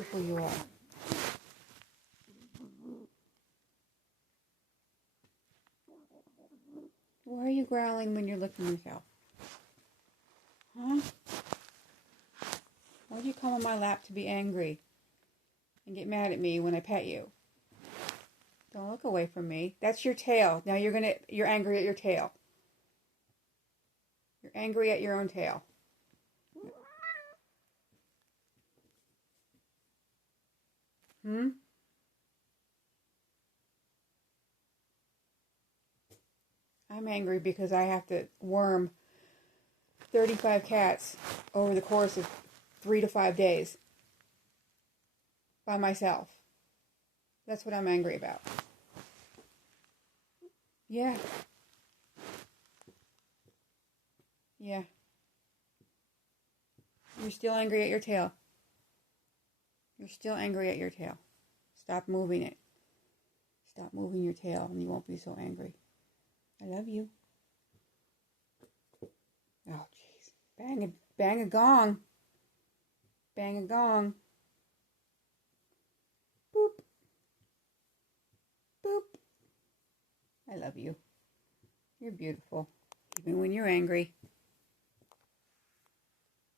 Beautiful you are. Why are you growling when you're licking yourself? Huh? Why'd you come on my lap to be angry and get mad at me when I pet you? Don't look away from me. That's your tail. Now you're angry at your tail. You're angry at your own tail. I'm angry because I have to worm 35 cats over the course of 3 to 5 days by myself. That's what I'm angry about. Yeah. Yeah. You're still angry at your tail. You're still angry at your tail. Stop moving it. Stop moving your tail and you won't be so angry. I love you. Oh, jeez. Bang a gong. Bang a gong. Boop. Boop. I love you. You're beautiful. Even when you're angry.